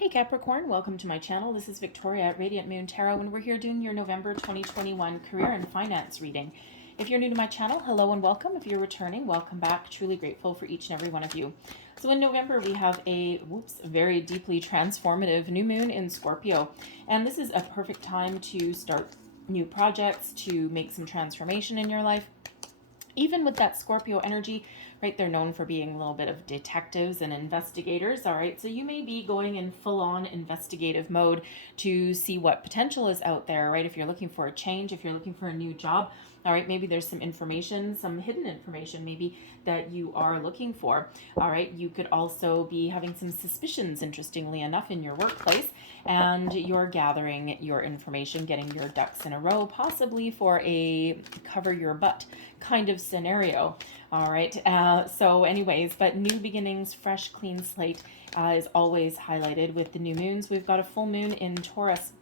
Hey Capricorn, welcome to my channel. This is Victoria at Radiant Moon Tarot, and we're here doing your November 2021 career and finance reading. If you're new to my channel, hello and welcome. If you're returning, welcome back. Truly grateful for each and every one of you. So in November, we have a very deeply transformative new moon in Scorpio, and this is a perfect time to start new projects, to make some transformation in your life. Even with that Scorpio energy, right, they're known for being a little bit of detectives and investigators, all right? So you may be going in full-on investigative mode to see what potential is out there, right? If you're looking for a change, if you're looking for a new job, all right, maybe there's some information, some hidden information maybe that you are looking for, all right? You could also be having some suspicions, interestingly enough, in your workplace, and you're gathering your information, getting your ducks in a row, possibly for a cover your butt kind of scenario. All right. So anyways, but new beginnings, fresh, clean slate is always highlighted with the new moons. We've got a full moon in Taurus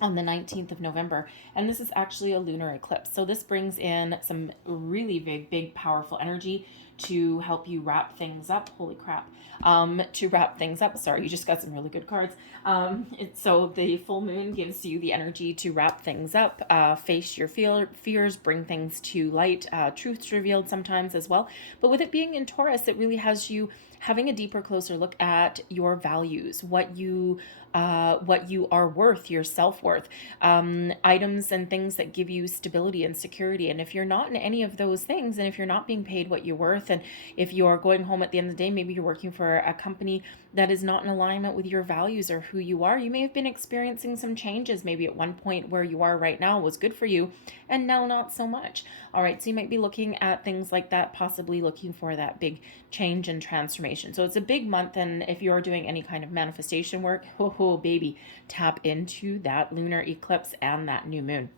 on the 19th of November, and this is actually a lunar eclipse. So this brings in some really big, powerful energy to help you wrap things up. Holy crap. To wrap things up. Sorry, you just got some really good cards. So the full moon gives you the energy to wrap things up, face your fears, bring things to light, truths revealed sometimes as well. But with it being in Taurus, it really has you having a deeper, closer look at your values, what you are worth, your self-worth, items and things that give you stability and security. And if you're not in any of those things, and if you're not being paid what you're worth, and if you're going home at the end of the day, maybe you're working for a company that is not in alignment with your values or who you are, you may have been experiencing some changes. Maybe at one point where you are right now was good for you, and now not so much. All right, so you might be looking at things like that, possibly looking for that big change and transformation. So it's a big month, and if you're doing any kind of manifestation work, oh baby, tap into that lunar eclipse and that new moon.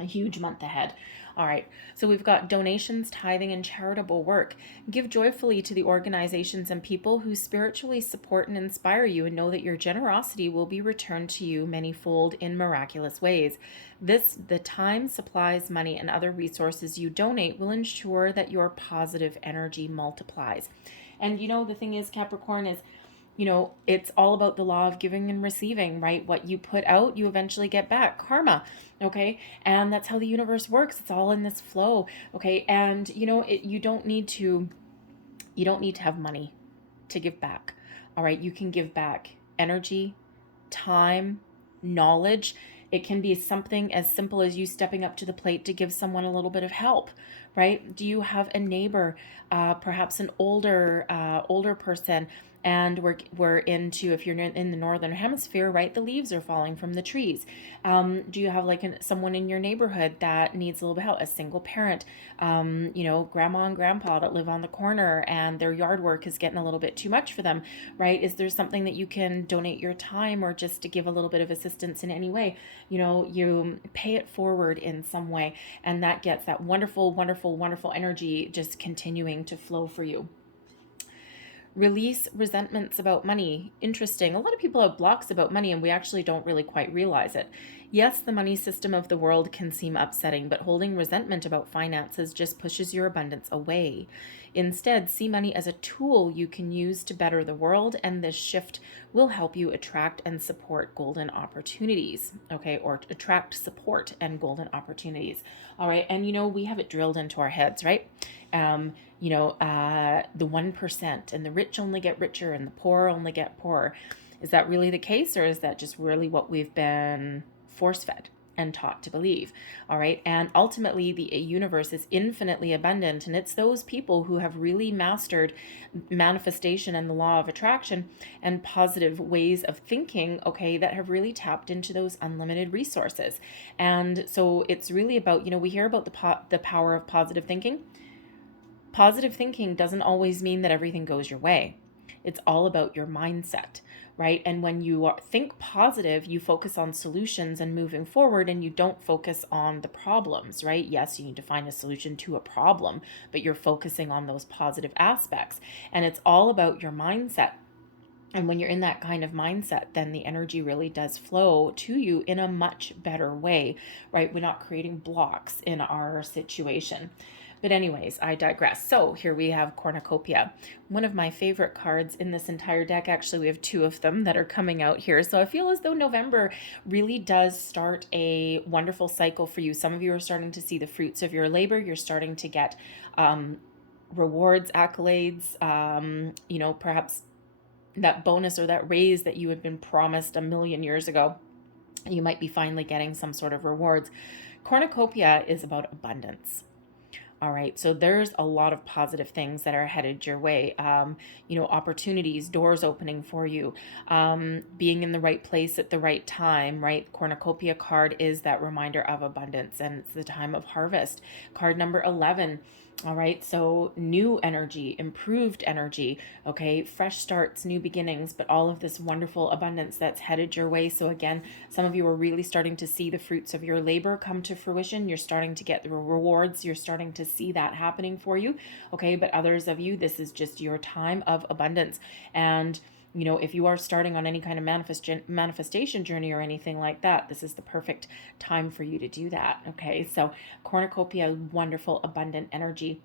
A huge month ahead. All right, so we've got donations, tithing, and charitable work. Give joyfully to the organizations and people who spiritually support and inspire you, and know that your generosity will be returned to you manyfold in miraculous ways. The time, supplies, money, and other resources you donate will ensure that your positive energy multiplies. And the thing is, Capricorn, is it's all about the law of giving and receiving, right? What you put out, you eventually get back. Karma, okay? And that's how the universe works. It's all in this flow, okay? And you don't need to have money to give back. All right, you can give back energy, time, knowledge. It can be something as simple as you stepping up to the plate to give someone a little bit of help, right? Do you have a neighbor, perhaps an older person, and we're into, if you're in the northern hemisphere, right, the leaves are falling from the trees. Do you have someone in your neighborhood that needs a little bit of help, a single parent, grandma and grandpa that live on the corner and their yard work is getting a little bit too much for them, right? Is there something that you can donate your time or just to give a little bit of assistance in any way? You pay it forward in some way, and that gets that wonderful energy just continuing to flow for you. Release resentments about money. Interesting. A lot of people have blocks about money, and we actually don't really quite realize it. Yes, the money system of the world can seem upsetting, but holding resentment about finances just pushes your abundance away. Instead, see money as a tool you can use to better the world, and this shift will help you attract and support golden opportunities, okay, or attract support and golden opportunities. All right, and we have it drilled into our heads, right? The 1%, and the rich only get richer and the poor only get poorer. Is that really the case, or is that just really what we've been force-fed and taught to believe? All right, and ultimately the universe is infinitely abundant, and it's those people who have really mastered manifestation and the law of attraction and positive ways of thinking, okay, that have really tapped into those unlimited resources. And so it's really about, we hear about the power of positive thinking. Positive thinking doesn't always mean that everything goes your way. It's all about your mindset, right? And when you think positive, you focus on solutions and moving forward, and you don't focus on the problems, right? Yes, you need to find a solution to a problem, but you're focusing on those positive aspects. And it's all about your mindset. And when you're in that kind of mindset, then the energy really does flow to you in a much better way, right? We're not creating blocks in our situation. But anyways, I digress. So here we have Cornucopia, one of my favorite cards in this entire deck. Actually, we have two of them that are coming out here. So I feel as though November really does start a wonderful cycle for you. Some of you are starting to see the fruits of your labor. You're starting to get rewards, accolades, you know, perhaps that bonus or that raise that you had been promised a million years ago. You might be finally getting some sort of rewards. Cornucopia is about abundance. All right, so there's a lot of positive things that are headed your way. You know, opportunities, doors opening for you, being in the right place at the right time, right? Cornucopia card is that reminder of abundance, and it's the time of harvest. Card number 11. All right, so new energy, improved energy, okay, fresh starts, new beginnings, but all of this wonderful abundance that's headed your way. So again, some of you are really starting to see the fruits of your labor come to fruition. You're starting to get the rewards. You're starting to see that happening for you, okay, but others of you, this is just your time of abundance. And you know, if you are starting on any kind of manifestation journey or anything like that, this is the perfect time for you to do that. Okay, so Cornucopia, wonderful, abundant energy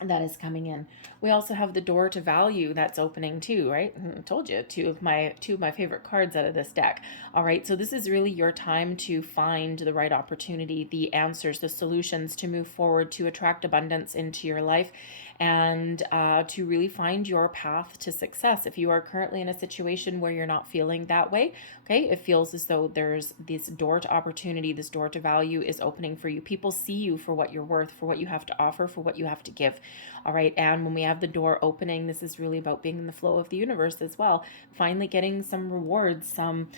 that is coming in. We also have the door to value that's opening too, right? I told you, two of my favorite cards out of this deck. All right, so this is really your time to find the right opportunity, the answers, the solutions to move forward, to attract abundance into your life, and to really find your path to success. If you are currently in a situation where you're not feeling that way, okay, it feels as though there's this door to opportunity, this door to value is opening for you. People see you for what you're worth, for what you have to offer, for what you have to give. All right, and when we have the door opening, this is really about being in the flow of the universe as well. Finally getting some rewards, some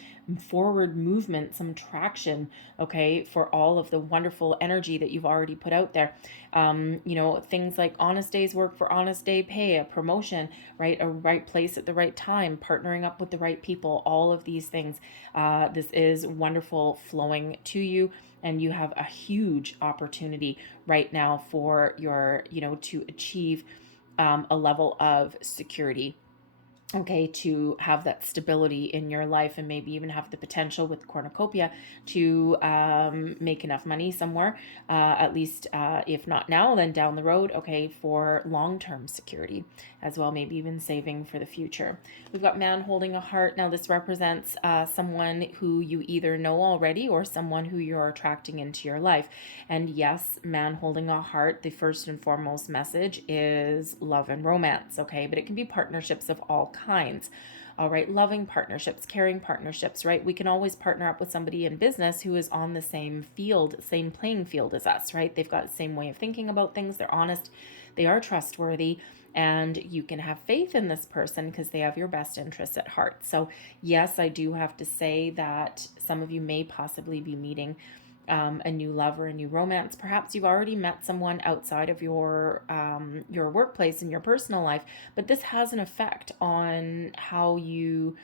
forward movement, some traction, okay, for all of the wonderful energy that you've already put out there. You know, things like honest day's work for honest day pay, a promotion, right? A right place at the right time, partnering up with the right people, all of these things. This is wonderful flowing to you, and you have a huge opportunity right now for your, you know, to achieve a level of security, okay, to have that stability in your life, and maybe even have the potential with Cornucopia to make enough money somewhere, at least if not now, then down the road, okay, for long-term security as well, maybe even saving for the future. We've got man holding a heart. Now this represents someone who you either know already or someone who you're attracting into your life. And yes, man holding a heart, the first and foremost message is love and romance, okay, but it can be partnerships of all kinds. All right, loving partnerships, caring partnerships, right? We can always partner up with somebody in business who is on the same field, same playing field as us, right? They've got the same way of thinking about things. They're honest, they are trustworthy, and you can have faith in this person because they have your best interests at heart. So yes, I do have to say that some of you may possibly be meeting a new love or a new romance. Perhaps you've already met someone outside of your workplace and your personal life, but this has an effect on how you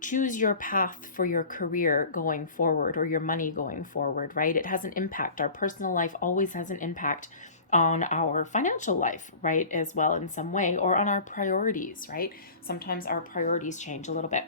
choose your path for your career going forward, or your money going forward, right? It has an impact. Our personal life always has an impact on our financial life, right, as well in some way, or on our priorities, right? Sometimes our priorities change a little bit.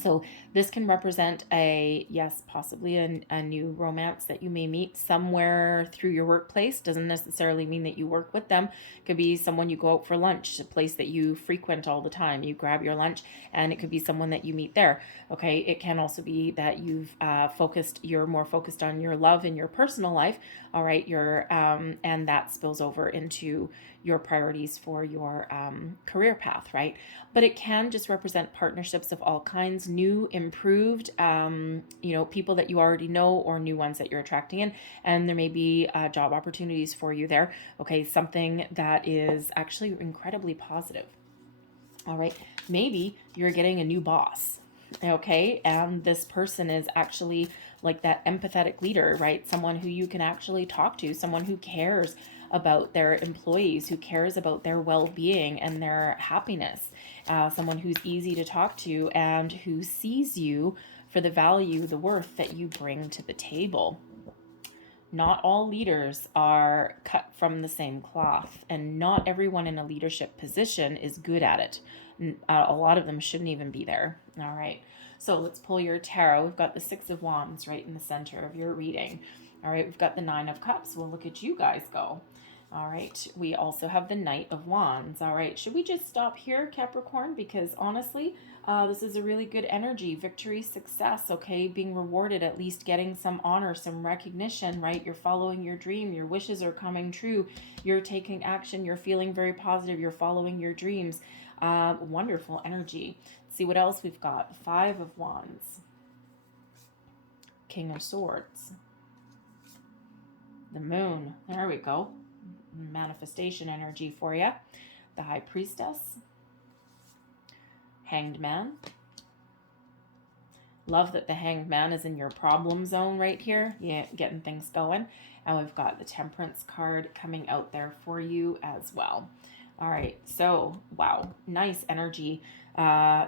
So this can represent yes, possibly a new romance that you may meet somewhere through your workplace. Doesn't necessarily mean that you work with them. It could be someone you go out for lunch, a place that you frequent all the time. You grab your lunch, and it could be someone that you meet there. Okay, it can also be that you're more focused on your love in your personal life. All right, and that spills over into your priorities for your career path, right? But it can just represent partnerships of all kinds, new, improved, people that you already know, or new ones that you're attracting in. And there may be job opportunities for you there. Okay, something that is actually incredibly positive. All right, maybe you're getting a new boss. Okay, and this person is actually like that empathetic leader, right? Someone who you can actually talk to, someone who cares about their employees, who cares about their well-being and their happiness, someone who's easy to talk to, and who sees you for the value, the worth that you bring to the table. Not all leaders are cut from the same cloth, and not everyone in a leadership position is good at it. A lot of them shouldn't even be there. All right, so let's pull your tarot. We've got the Six of Wands right in the center of your reading. All right, we've got the Nine of Cups. We'll look at you guys go. All right, we also have the Knight of Wands. All right, should we just stop here, Capricorn? Because honestly, this is a really good energy. Victory, success, okay? Being rewarded, at least getting some honor, some recognition, right? You're following your dream. Your wishes are coming true. You're taking action. You're feeling very positive. You're following your dreams. Wonderful energy. Let's see what else we've got. Five of Wands. King of Swords. The Moon. There we go. Manifestation energy for you. The High Priestess. Hanged Man. Love that the Hanged Man is in your problem zone right here. Yeah, getting things going. And we've got the Temperance card coming out there for you as well. All right, so wow, nice energy.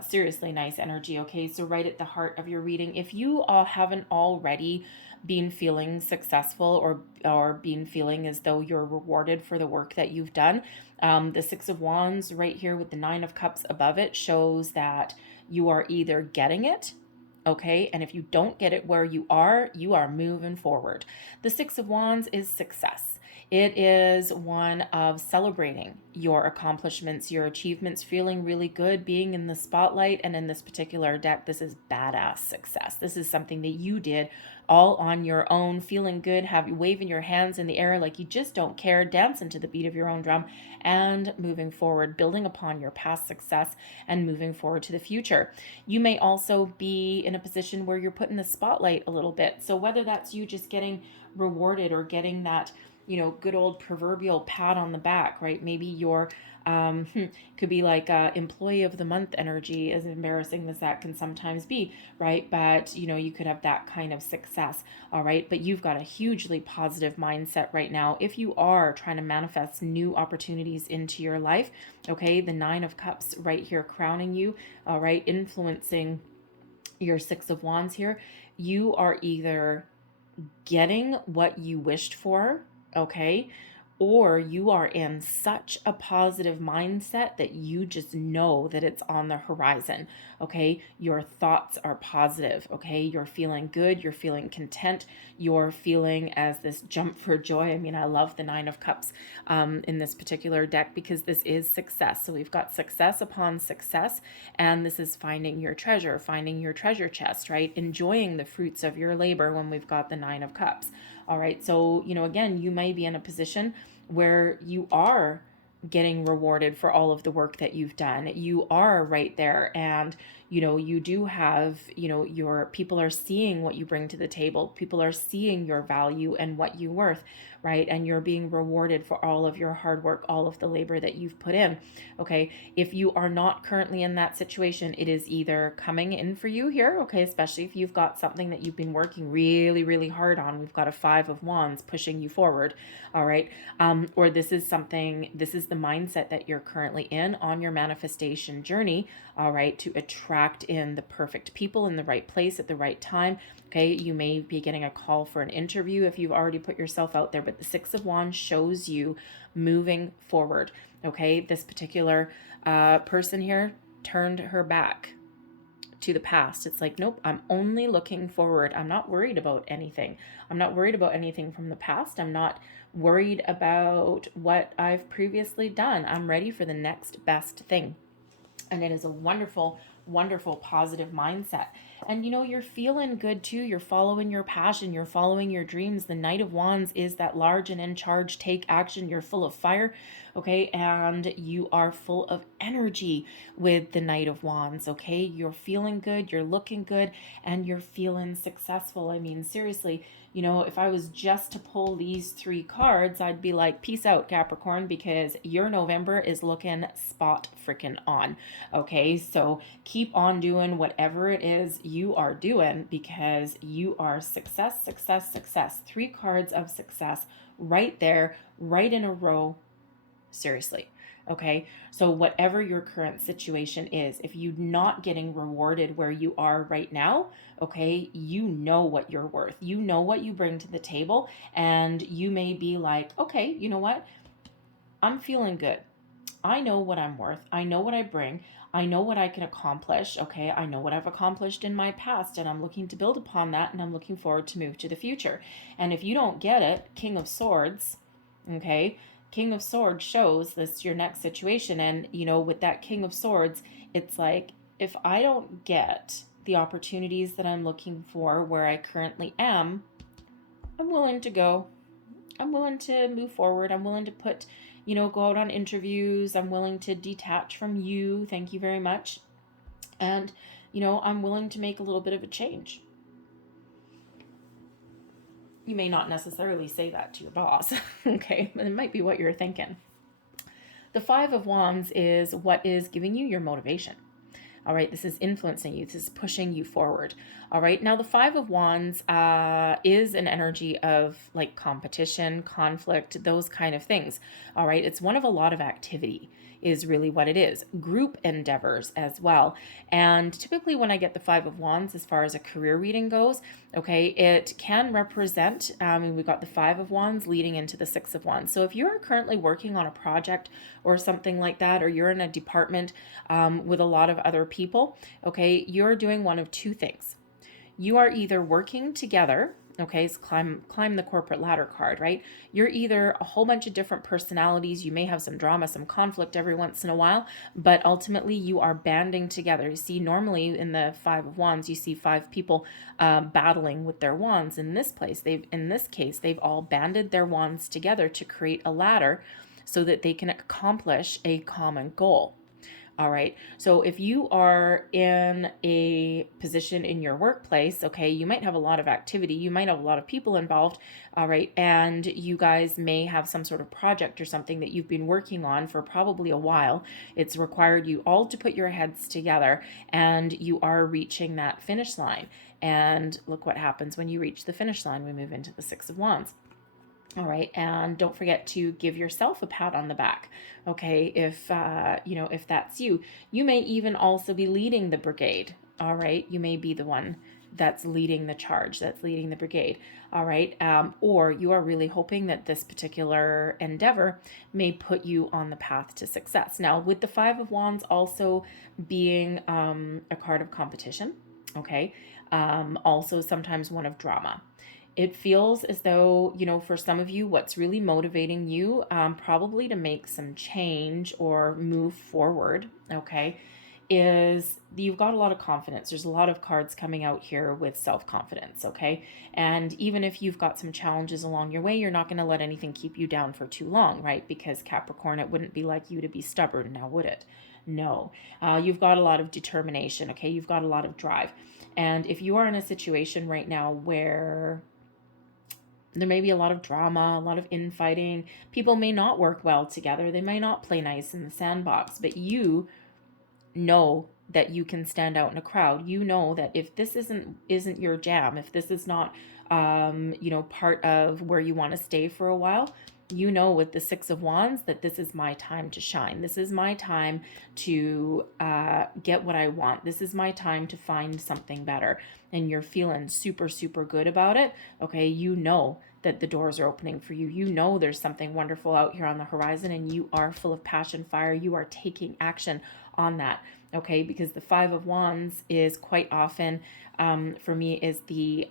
Seriously nice energy. Okay, so right at the heart of your reading, if you haven't already been feeling successful or been feeling as though you're rewarded for the work that you've done, the Six of Wands right here with the Nine of Cups above it shows that you are either getting it, okay, and if you don't get it where you are moving forward. The Six of Wands is success. It is one of celebrating your accomplishments, your achievements, feeling really good, being in the spotlight. And in this particular deck, this is badass success. This is something that you did all on your own, feeling good, waving your hands in the air like you just don't care, dancing to the beat of your own drum, and moving forward, building upon your past success and moving forward to the future. You may also be in a position where you're put in the spotlight a little bit. So whether that's you just getting rewarded or getting that, you know, good old proverbial pat on the back, right? Maybe you're could be like employee of the month energy, as embarrassing as that can sometimes be, right? But you know, you could have that kind of success. All right, but you've got a hugely positive mindset right now if you are trying to manifest new opportunities into your life. Okay, the Nine of Cups right here crowning you, all right, influencing your Six of Wands here. You are either getting what you wished for, okay, or you are in such a positive mindset that you just know that it's on the horizon, okay? Your thoughts are positive, okay? You're feeling good, you're feeling content, you're feeling as this jump for joy. I mean, I love the Nine of Cups in this particular deck because this is success. So we've got success upon success, and this is finding your treasure chest, right? Enjoying the fruits of your labor when we've got the Nine of Cups. All right, so, you know, again, you may be in a position where you are getting rewarded for all of the work that you've done. You are right there, and you know, you do have, you know, your people are seeing what you bring to the table. People are seeing your value and what you're worth, right? And you're being rewarded for all of your hard work, all of the labor that you've put in. Okay, if you are not currently in that situation, it is either coming in for you here, okay, especially if you've got something that you've been working really, really hard on. We've got a Five of Wands pushing you forward, all right? Or this is the mindset that you're currently in on your manifestation journey, all right, to attract in the perfect people in the right place at the right time. Okay, you may be getting a call for an interview if you've already put yourself out there, but the Six of Wands shows you moving forward. Okay, this particular person here turned her back to the past. It's like, nope, I'm only looking forward. I'm not worried about anything. I'm not worried about anything from the past. I'm not worried about what I've previously done. I'm ready for the next best thing. And it is a wonderful, wonderful, positive mindset. And you know, you're feeling good too. You're following your passion. You're following your dreams. The Knight of Wands is that large and in charge, take action. You're full of fire, okay? And you are full of energy with the Knight of Wands, okay? You're feeling good. You're looking good. And you're feeling successful. I mean, seriously, you know, if I was just to pull these three cards, I'd be like, peace out, Capricorn, because your November is looking spot freaking on. Okay, so keep on doing whatever it is you are doing because you are success, success, success. Three cards of success right there, right in a row. Seriously. Okay, so whatever your current situation is, if you're not getting rewarded where you are right now, okay, you know what you're worth. You know what you bring to the table, and you may be like, okay, you know what? I'm feeling good. I know what I'm worth. I know what I bring. I know what I can accomplish. Okay. I know what I've accomplished in my past, and I'm looking to build upon that, and I'm looking forward to move to the future. And if you don't get it, King of Swords, okay, King of Swords shows this your next situation. And, with that King of Swords, it's like, if I don't get the opportunities that I'm looking for where I currently am, I'm willing to go. I'm willing to move forward. I'm willing to go out on interviews. I'm willing to detach from you. Thank you very much. And, I'm willing to make a little bit of a change. You may not necessarily say that to your boss, okay? But it might be what you're thinking. The Five of Wands is what is giving you your motivation. All right, this is influencing you. This is pushing you forward. All right, now the Five of Wands is an energy of like competition, conflict, those kind of things. All right, it's one of a lot of activity is really what it is. Group endeavors as well. And typically when I get the Five of Wands, as far as a career reading goes, okay, it can represent, we've got the Five of Wands leading into the Six of Wands. So if you're currently working on a project or something like that, or you're in a department with a lot of other people, okay, you're doing one of two things. You are either working together, okay, so climb the corporate ladder card, right? You're either a whole bunch of different personalities. You may have some drama, some conflict every once in a while, but ultimately you are banding together. You see, normally in the Five of Wands, you see five people battling with their wands. In this case, they've all banded their wands together to create a ladder so that they can accomplish a common goal. All right. So if you are in a position in your workplace, okay, you might have a lot of activity. You might have a lot of people involved. All right. And you guys may have some sort of project or something that you've been working on for probably a while. It's required you all to put your heads together, and you are reaching that finish line. And look what happens when you reach the finish line. We move into the Six of Wands. All right. And don't forget to give yourself a pat on the back. Okay. If that's you, you may even also be leading the brigade. All right. You may be the one that's leading the charge, that's leading the brigade. All right. Or you are really hoping that this particular endeavor may put you on the path to success. Now, with the Five of Wands also being a card of competition. Okay. Also sometimes one of drama. It feels as though, for some of you, what's really motivating you probably to make some change or move forward, okay, is you've got a lot of confidence. There's a lot of cards coming out here with self-confidence, okay? And even if you've got some challenges along your way, you're not going to let anything keep you down for too long, right? Because Capricorn, it wouldn't be like you to be stubborn now, would it? No. You've got a lot of determination, okay? You've got a lot of drive. And if you are in a situation right now where there may be a lot of drama, a lot of infighting. People may not work well together. They may not play nice in the sandbox, but you know that you can stand out in a crowd. You know that if this isn't your jam, if this is not, part of where you want to stay for a while, you know, with the Six of Wands, that this is my time to shine. This is my time to get what I want. This is my time to find something better. And you're feeling super, super good about it. Okay, you know that the doors are opening for you. You know there's something wonderful out here on the horizon, and you are full of passion, fire. You are taking action on that. Okay, because the Five of Wands is quite often, for me, is the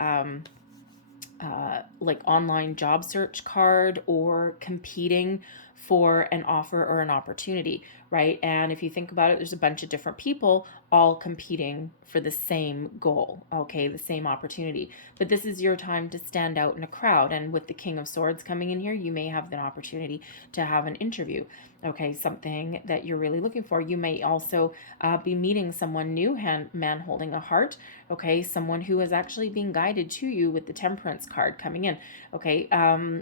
like online job search card, or competing for an offer or an opportunity, right? And if you think about it, there's a bunch of different people all competing for the same goal, okay, the same opportunity. But this is your time to stand out in a crowd. And with the King of Swords coming in here, you may have the opportunity to have an interview, okay, something that you're really looking for. You may also be meeting someone new, man holding a heart, okay, someone who is actually being guided to you with the Temperance card coming in, okay.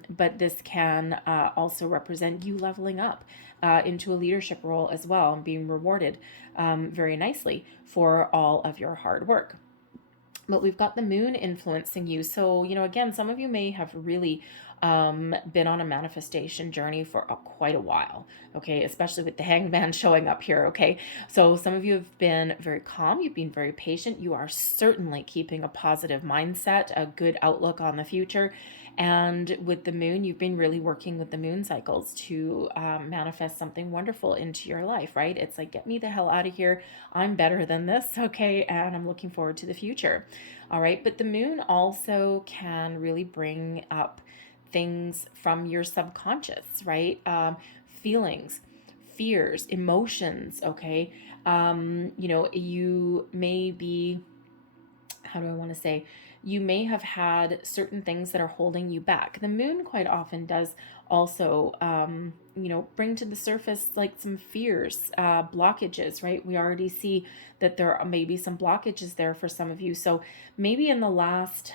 But this can also represent you leveling up into a leadership role as well, and being rewarded very nicely for all of your hard work. But we've got the Moon influencing you. So, again, some of you may have really been on a manifestation journey for quite a while, okay, especially with the hangman showing up here, okay? So some of you have been very calm, you've been very patient, you are certainly keeping a positive mindset, a good outlook on the future. And with the moon, you've been really working with the moon cycles to manifest something wonderful into your life, right? It's like, get me the hell out of here. I'm better than this, okay? And I'm looking forward to the future, all right? But the moon also can really bring up things from your subconscious, right? Feelings, fears, emotions, okay? You may be, how do I want to say, you may have had certain things that are holding you back. The moon quite often does also, bring to the surface like some fears, blockages, right? We already see that there are maybe some blockages there for some of you. So maybe in the last,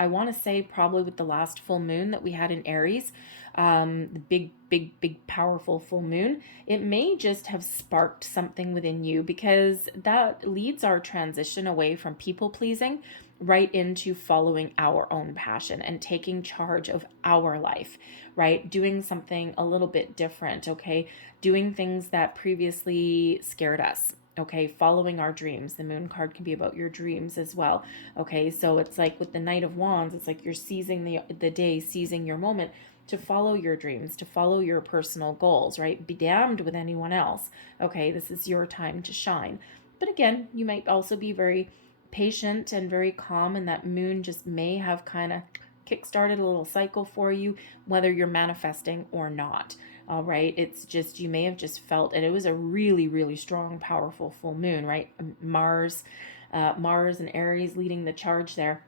I want to say probably with the last full moon that we had in Aries, the big, powerful full moon, it may just have sparked something within you, because that leads our transition away from people pleasing right into following our own passion and taking charge of our life, right? Doing something a little bit different, okay? Doing things that previously scared us. Okay, following our dreams. The moon card can be about your dreams as well. Okay, so it's like with the Knight of Wands, it's like you're seizing the day, seizing your moment to follow your dreams, to follow your personal goals, right? Be damned with anyone else. Okay, this is your time to shine. But again, you might also be very patient and very calm, and that moon just may have kind of kickstarted a little cycle for you, whether you're manifesting or not. All right, it's just, you may have just felt, and it was a really, really strong, powerful full moon, right? Mars and Aries leading the charge there.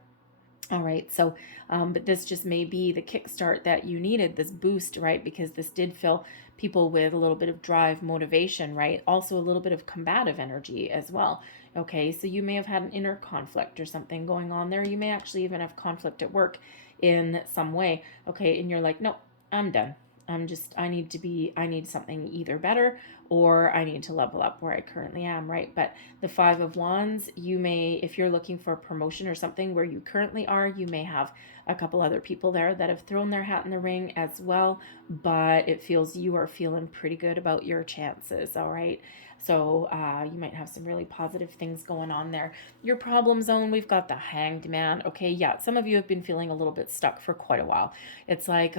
All right, so, but this just may be the kickstart that you needed, this boost, right? Because this did fill people with a little bit of drive, motivation, right? Also a little bit of combative energy as well. Okay, so you may have had an inner conflict or something going on there. You may actually even have conflict at work in some way. Okay, and you're like, no, I'm done. I need something either better, or I need to level up where I currently am, right? But the Five of Wands, you may, if you're looking for a promotion or something where you currently are, you may have a couple other people there that have thrown their hat in the ring as well, but it feels you are feeling pretty good about your chances, all right? So you might have some really positive things going on there. Your problem zone, we've got the Hanged Man. Okay, yeah, some of you have been feeling a little bit stuck for quite a while. It's like,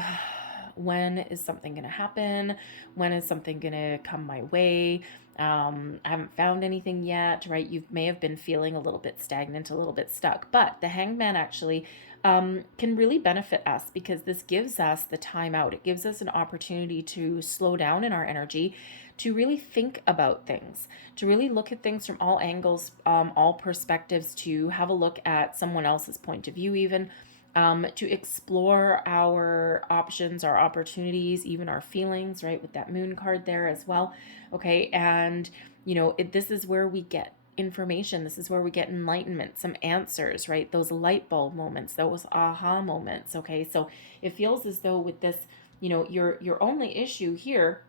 when is something going to happen? When is something going to come my way? I haven't found anything yet, right? You may have been feeling a little bit stagnant, a little bit stuck, but the Hanged Man actually can really benefit us, because this gives us the time out. It gives us an opportunity to slow down in our energy, to really think about things, to really look at things from all angles, all perspectives, to have a look at someone else's point of view even, to explore our options, our opportunities, even our feelings, right? With that moon card there as well. Okay. And, this is where we get information. This is where we get enlightenment, some answers, right? Those light bulb moments, those aha moments. Okay. So it feels as though with this, your only issue here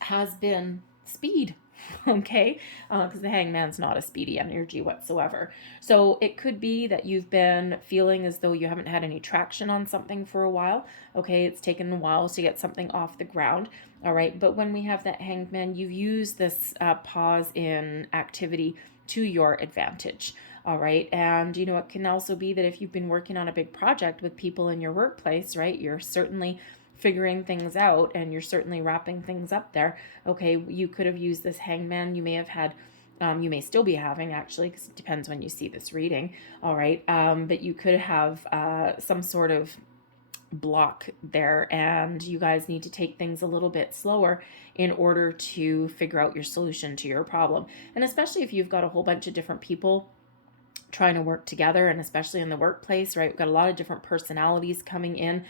has been speed. Okay, because the Hangman's not a speedy energy whatsoever. So it could be that you've been feeling as though you haven't had any traction on something for a while. Okay, it's taken a while to get something off the ground. All right, but when we have that Hanged Man, you've used this pause in activity to your advantage. All right, and it can also be that if you've been working on a big project with people in your workplace, right, you're certainly figuring things out, and you're certainly wrapping things up there. Okay, you could have used this Hangman. You may have had, you may still be having, actually, because it depends when you see this reading. All right, but you could have some sort of block there, and you guys need to take things a little bit slower in order to figure out your solution to your problem. And especially if you've got a whole bunch of different people trying to work together, and especially in the workplace, right? We've got a lot of different personalities coming in.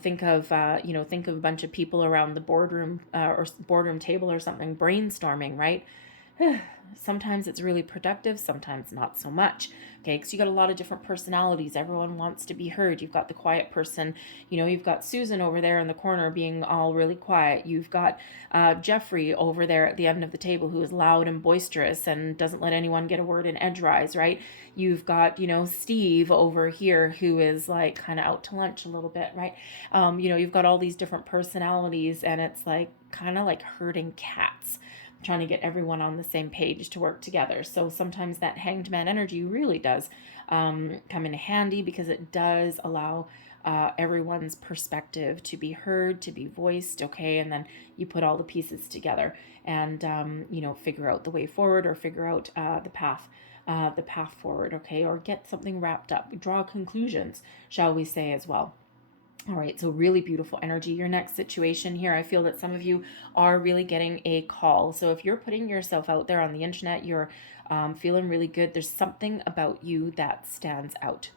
Think of a bunch of people around the boardroom or boardroom table or something brainstorming, right? sometimes it's really productive, sometimes not so much. Okay, because you got a lot of different personalities. Everyone wants to be heard. You've got the quiet person. You know, you've got Susan over there in the corner being all really quiet. You've got Jeffrey over there at the end of the table who is loud and boisterous and doesn't let anyone get a word in edgewise, right? You've got, you know, Steve over here who is like kind of out to lunch a little bit, right? You know, you've got all these different personalities, and it's like kind of like herding cats, trying to get everyone on the same page to work together. So sometimes that hanged man energy really does come in handy, because it does allow everyone's perspective to be heard, to be voiced, okay? And then you put all the pieces together and, you know, figure out the way forward, or figure out the path forward, okay? Or get something wrapped up, draw conclusions, shall we say, as well. All right, so really beautiful energy. Your next situation here, I feel that some of you are really getting a call. So if you're putting yourself out there on the internet, you're feeling really good. There's something about you that stands out.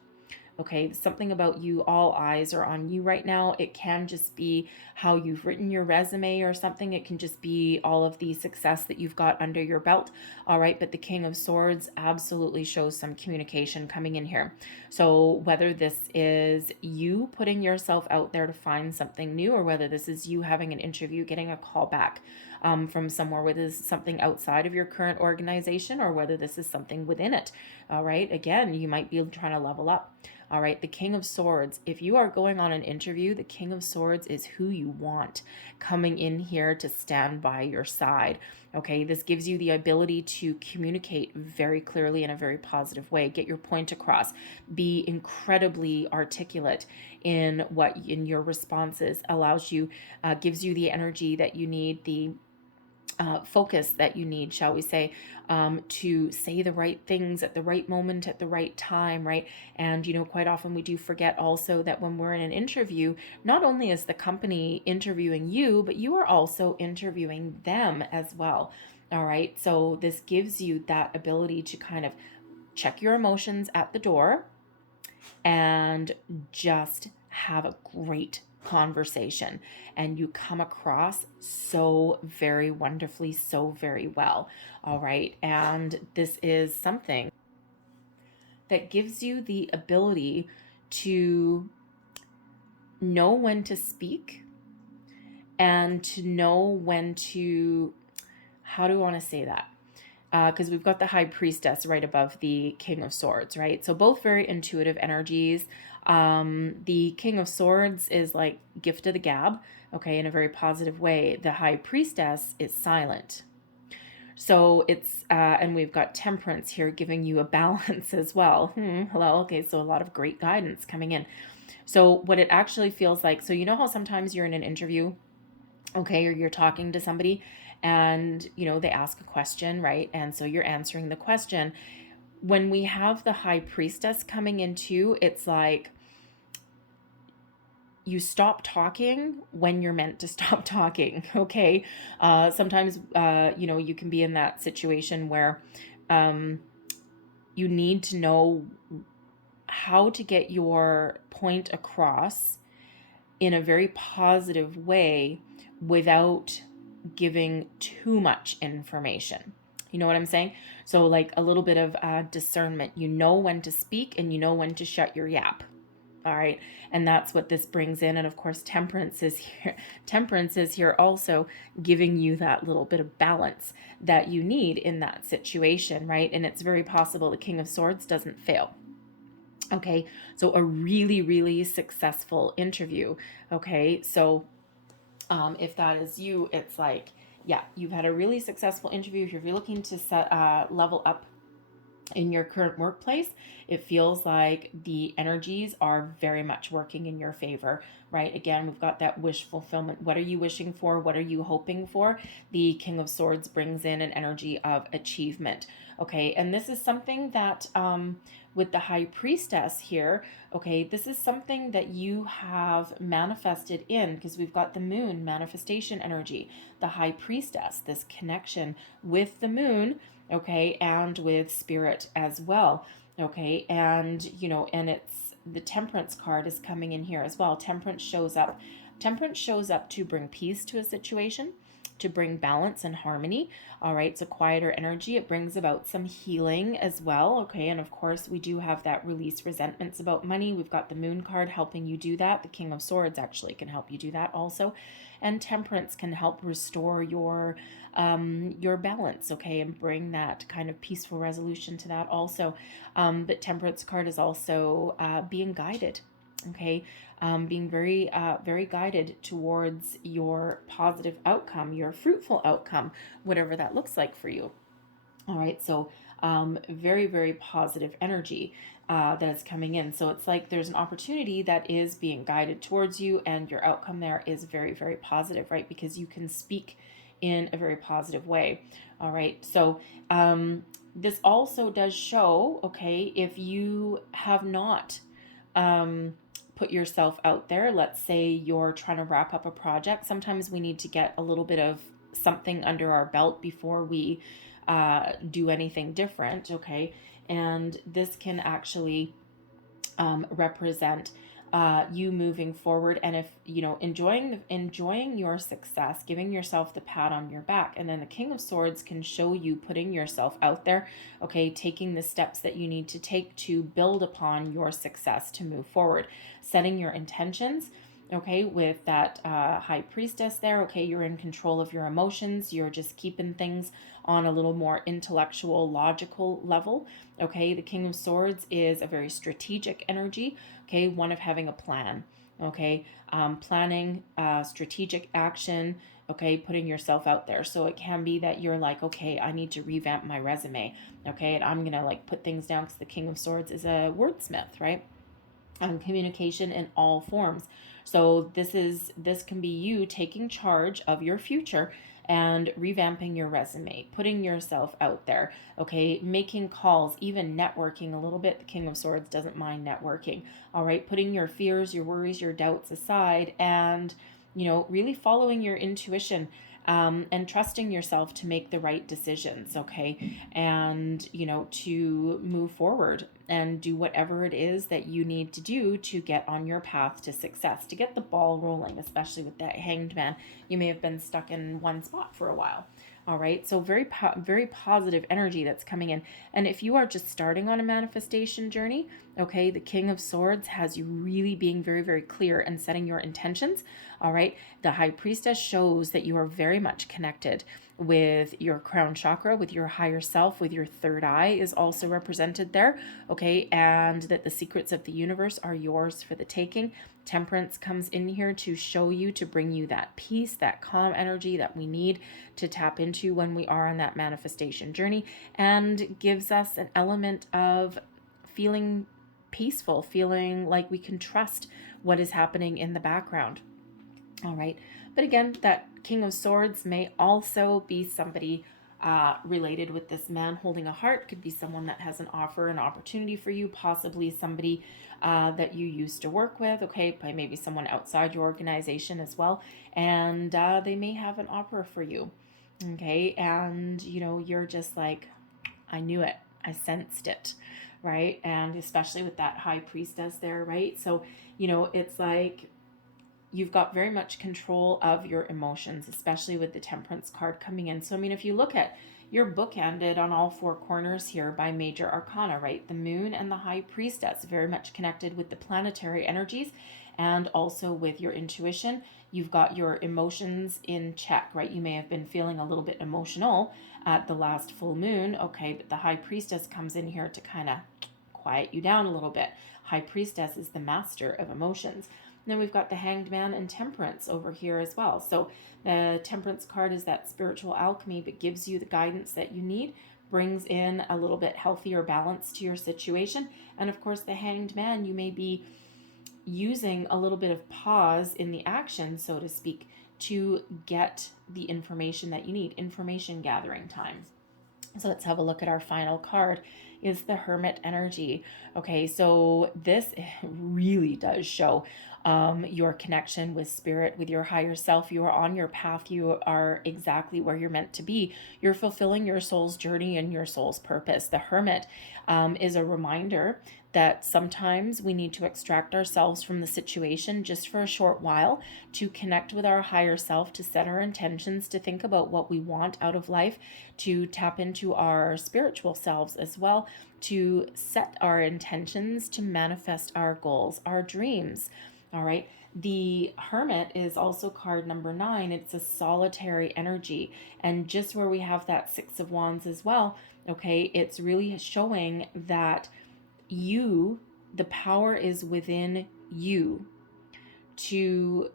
Okay, something about you, all eyes are on you right now. It can just be how you've written your resume or something. It can just be all of the success that you've got under your belt. All right, but the King of Swords absolutely shows some communication coming in here. So whether this is you putting yourself out there to find something new, or whether this is you having an interview, getting a call back from somewhere, whether this is something outside of your current organization, or whether this is something within it. All right, again, you might be trying to level up. All right, the King of Swords. If you are going on an interview, the King of Swords is who you want coming in here to stand by your side. Okay, this gives you the ability to communicate very clearly in a very positive way. Get your point across. Be incredibly articulate in your responses. Allows you, gives you the energy that you need, the focus that you need, shall we say, to say the right things at the right moment, at the right time, right? And, you know, quite often we do forget also that when we're in an interview, not only is the company interviewing you, but you are also interviewing them as well. All right. So this gives you that ability to kind of check your emotions at the door and just have a great conversation, and you come across so very wonderfully, so very well. All right, and this is something that gives you the ability to know when to speak and to know when to, how do I want to say that? Because we've got the High Priestess right above the King of Swords, right? So both very intuitive energies. The King of Swords is like gift of the gab, okay, in a very positive way. The High Priestess is silent. So it's, and we've got Temperance here giving you a balance as well. Hello, okay, so a lot of great guidance coming in. So what it actually feels like, so you know how sometimes you're in an interview, okay, or you're talking to somebody and, you know, they ask a question, right? And so you're answering the question. When we have the High Priestess coming in too, it's like you stop talking when you're meant to stop talking, okay? Sometimes, you know, you can be in that situation where you need to know how to get your point across in a very positive way without giving too much information. You know what I'm saying? So like a little bit of discernment. You know when to speak and you know when to shut your yap. All right. And that's what this brings in. And of course, Temperance is here. Temperance is here also giving you that little bit of balance that you need in that situation, right? And it's very possible the King of Swords doesn't fail. Okay. So a really, really successful interview. Okay. So if that is you, it's like, yeah, you've had a really successful interview. If you're looking to set level up in your current workplace, it feels like the energies are very much working in your favor, right? Again, we've got that wish fulfillment. What are you wishing for? What are you hoping for? The King of Swords brings in an energy of achievement, okay? And this is something that with the High Priestess here, okay, this is something that you have manifested in, because we've got the Moon, manifestation energy, the High Priestess, this connection with the Moon, okay, and with Spirit as well, okay, and, you know, and it's, the Temperance card is coming in here as well. Temperance shows up to bring peace to a situation, to bring balance and harmony. All right, so quieter energy, it brings about some healing as well. Okay, and of course we do have that release resentments about money. We've got the Moon card helping you do that. The King of Swords actually can help you do that also, and Temperance can help restore your balance, okay, and bring that kind of peaceful resolution to that also. But Temperance card is also being guided, okay, being very very guided towards your positive outcome, your fruitful outcome, whatever that looks like for you. All right, so very very positive energy that is coming in. So it's like there's an opportunity that is being guided towards you, and your outcome there is very very positive, right? Because you can speak in a very positive way. All right, so this also does show, okay, if you have not put yourself out there, let's say you're trying to wrap up a project, sometimes we need to get a little bit of something under our belt before we do anything different, okay? And this can actually represent you moving forward, and if you know, enjoying your success, giving yourself the pat on your back. And then the King of Swords can show you putting yourself out there, okay, taking the steps that you need to take to build upon your success, to move forward, setting your intentions, okay, with that High Priestess there. Okay, you're in control of your emotions, you're just keeping things on a little more intellectual, logical level. Okay, the King of Swords is a very strategic energy, okay, one of having a plan, okay, planning, strategic action, okay, putting yourself out there. So it can be that you're like, okay, I need to revamp my resume, okay, and I'm gonna like put things down, because the King of Swords is a wordsmith, right? Communication in all forms. So this can be you taking charge of your future and revamping your resume, putting yourself out there, okay, making calls, even networking a little bit. The King of Swords doesn't mind networking. All right, putting your fears, your worries, your doubts aside, and you know, really following your intuition, and trusting yourself to make the right decisions, okay, and you know, to move forward and do whatever it is that you need to do to get on your path to success, to get the ball rolling, especially with that Hanged Man. You may have been stuck in one spot for a while. All right, so very positive energy that's coming in. And if you are just starting on a manifestation journey, okay, the King of Swords has you really being very, very clear and setting your intentions. All right, the High Priestess shows that you are very much connected with your crown chakra, with your higher self, with your third eye is also represented there, okay, and that the secrets of the universe are yours for the taking. Temperance comes in here to show you, to bring you that peace, that calm energy that we need to tap into when we are on that manifestation journey, and gives us an element of feeling peaceful, feeling like we can trust what is happening in the background. All right, but again, that King of Swords may also be somebody related with this man holding a heart. Could be someone that has an offer, an opportunity for you, possibly somebody that you used to work with, okay, maybe someone outside your organization as well, and they may have an offer for you, okay, and you know, you're just like, I knew it, I sensed it, right? And especially with that High Priestess there, right? So you know, it's like you've got very much control of your emotions, especially with the Temperance card coming in. So I mean, if you look at, you're bookended on all four corners here by major arcana, right? The Moon and the High Priestess, very much connected with the planetary energies and also with your intuition. You've got your emotions in check, right? You may have been feeling a little bit emotional at the last full moon, okay, but the High Priestess comes in here to kind of quiet you down a little bit. High Priestess is the master of emotions. Then we've got the Hanged Man and Temperance over here as well. So the Temperance card is that spiritual alchemy, but gives you the guidance that you need, brings in a little bit healthier balance to your situation. And of course, the Hanged Man, you may be using a little bit of pause in the action, so to speak, to get the information that you need, information gathering time. So let's have a look at our final card, is the Hermit Energy. Okay, so this really does show your connection with spirit, with your higher self. You are on your path. You are exactly where you're meant to be. You're fulfilling your soul's journey and your soul's purpose. The Hermit is a reminder that sometimes we need to extract ourselves from the situation just for a short while to connect with our higher self, to set our intentions, to think about what we want out of life, to tap into our spiritual selves as well, to set our intentions, to manifest our goals, our dreams. All right. The Hermit is also card number 9. It's a solitary energy. And just where we have that 6 of Wands as well, okay, it's really showing that the power is within you to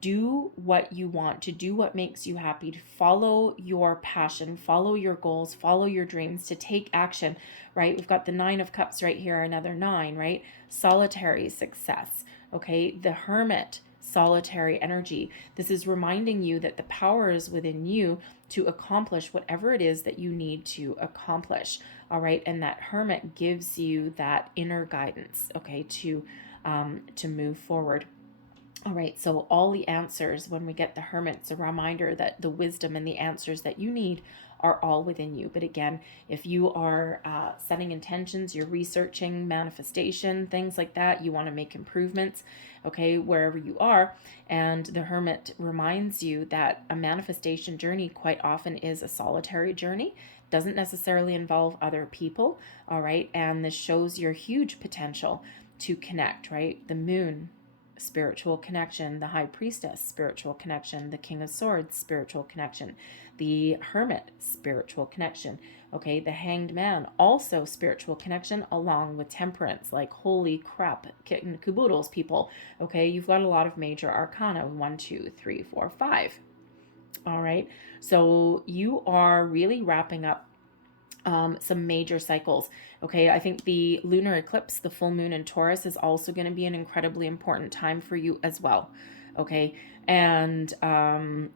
do what you want, to do what makes you happy, to follow your passion, follow your goals, follow your dreams, to take action, right? We've got the 9 of Cups right here, another 9, right? Solitary success, okay? The Hermit, solitary energy. This is reminding you that the power is within you to accomplish whatever it is that you need to accomplish, all right? And that Hermit gives you that inner guidance, okay, to move forward. All right, so all the answers, when we get the Hermit, it's a reminder that the wisdom and the answers that you need are all within you. But again, if you are setting intentions, you're researching manifestation, things like that, you want to make improvements, okay, wherever you are. And the Hermit reminds you that a manifestation journey quite often is a solitary journey, doesn't necessarily involve other people, all right? And this shows your huge potential to connect, right? The Moon, spiritual connection, the High Priestess, spiritual connection, the King of Swords, spiritual connection, the Hermit, spiritual connection, okay, the Hanged Man, also spiritual connection, along with Temperance. Like, holy crap, kitten and caboodles, people, okay, you've got a lot of major arcana, 1, 2, 3, 4, 5, all right, so you are really wrapping up some major cycles. Okay, I think the lunar eclipse, the full moon in Taurus, is also going to be an incredibly important time for you as well. Okay, and that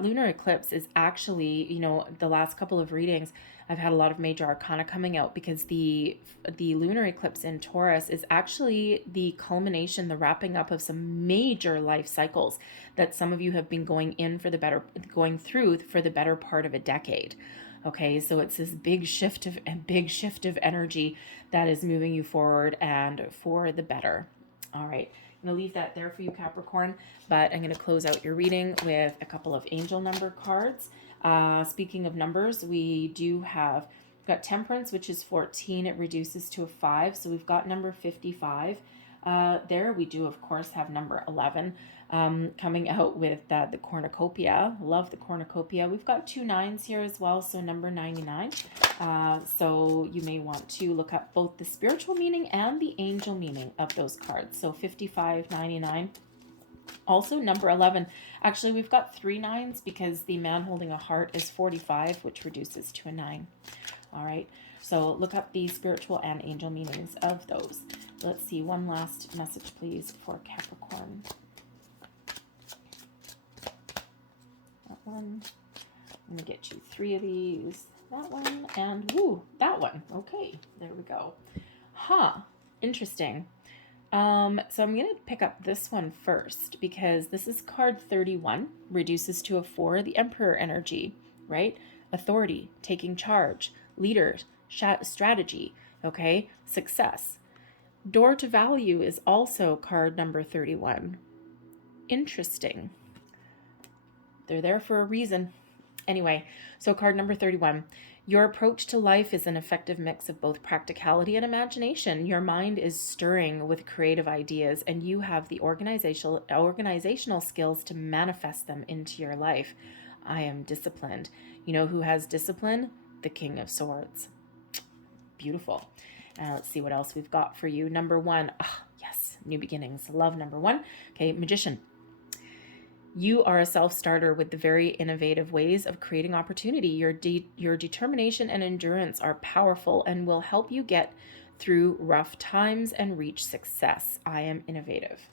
lunar eclipse is actually, the last couple of readings, I've had a lot of major arcana coming out, because the lunar eclipse in Taurus is actually the culmination, the wrapping up of some major life cycles that some of you have been going through for the better part of a decade. Okay, so it's this big shift of energy that is moving you forward and for the better. All right, I'm going to leave that there for you, Capricorn, but I'm going to close out your reading with a couple of angel number cards. Speaking of numbers, we do have got Temperance, which is 14. It reduces to a 5, so we've got number 55 there. We do, of course, have number 11. Coming out with the cornucopia. Love the cornucopia. We've got 2 9s here as well, so number 99. So you may want to look up both the spiritual meaning and the angel meaning of those cards. So 55, 99. Also number 11. Actually, we've got 3 9s because the man holding a heart is 45, which reduces to a 9. All right. So look up the spiritual and angel meanings of those. Let's see. One last message, please, for Capricorn. One. I'm going to get you 3 of these. That one and that one. Okay, there we go. Interesting. So I'm going to pick up this one first because this is card 31, reduces to a 4, the Emperor energy, right? Authority, taking charge, leader, strategy, okay? Success. Door to value is also card number 31. Interesting. They're there for a reason. Anyway, so card number 31. Your approach to life is an effective mix of both practicality and imagination. Your mind is stirring with creative ideas, and you have the organizational skills to manifest them into your life. I am disciplined. You know who has discipline? The King of Swords. Beautiful. Let's see what else we've got for you. Number 1. Yes, new beginnings. Love number 1. Okay, Magician. You are a self-starter with the very innovative ways of creating opportunity. Your determination and endurance are powerful and will help you get through rough times and reach success. I am innovative.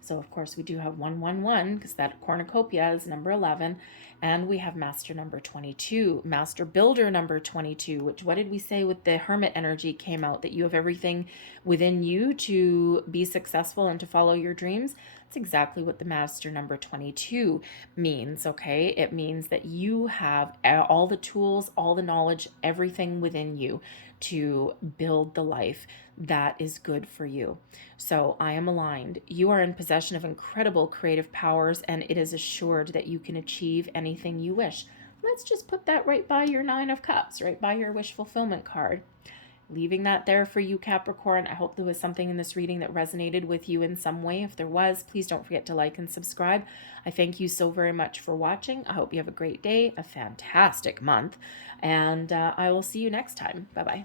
So, of course, we do have 111 because that cornucopia is number 11. And we have master number 22, master builder number 22, which, what did we say with the Hermit energy came out? That you have everything within you to be successful and to follow your dreams. That's exactly what the master number 22 means, okay? It means that you have all the tools, all the knowledge, everything within you to build the life that is good for you. So I am aligned. You are in possession of incredible creative powers, and it is assured that you can achieve anything you wish. Let's just put that right by your 9 of Cups, right by your wish fulfillment card. Leaving that there for you, Capricorn. I hope there was something in this reading that resonated with you in some way. If there was, please don't forget to like and subscribe. I thank you so very much for watching. I hope you have a great day, a fantastic month, and I will see you next time. Bye-bye.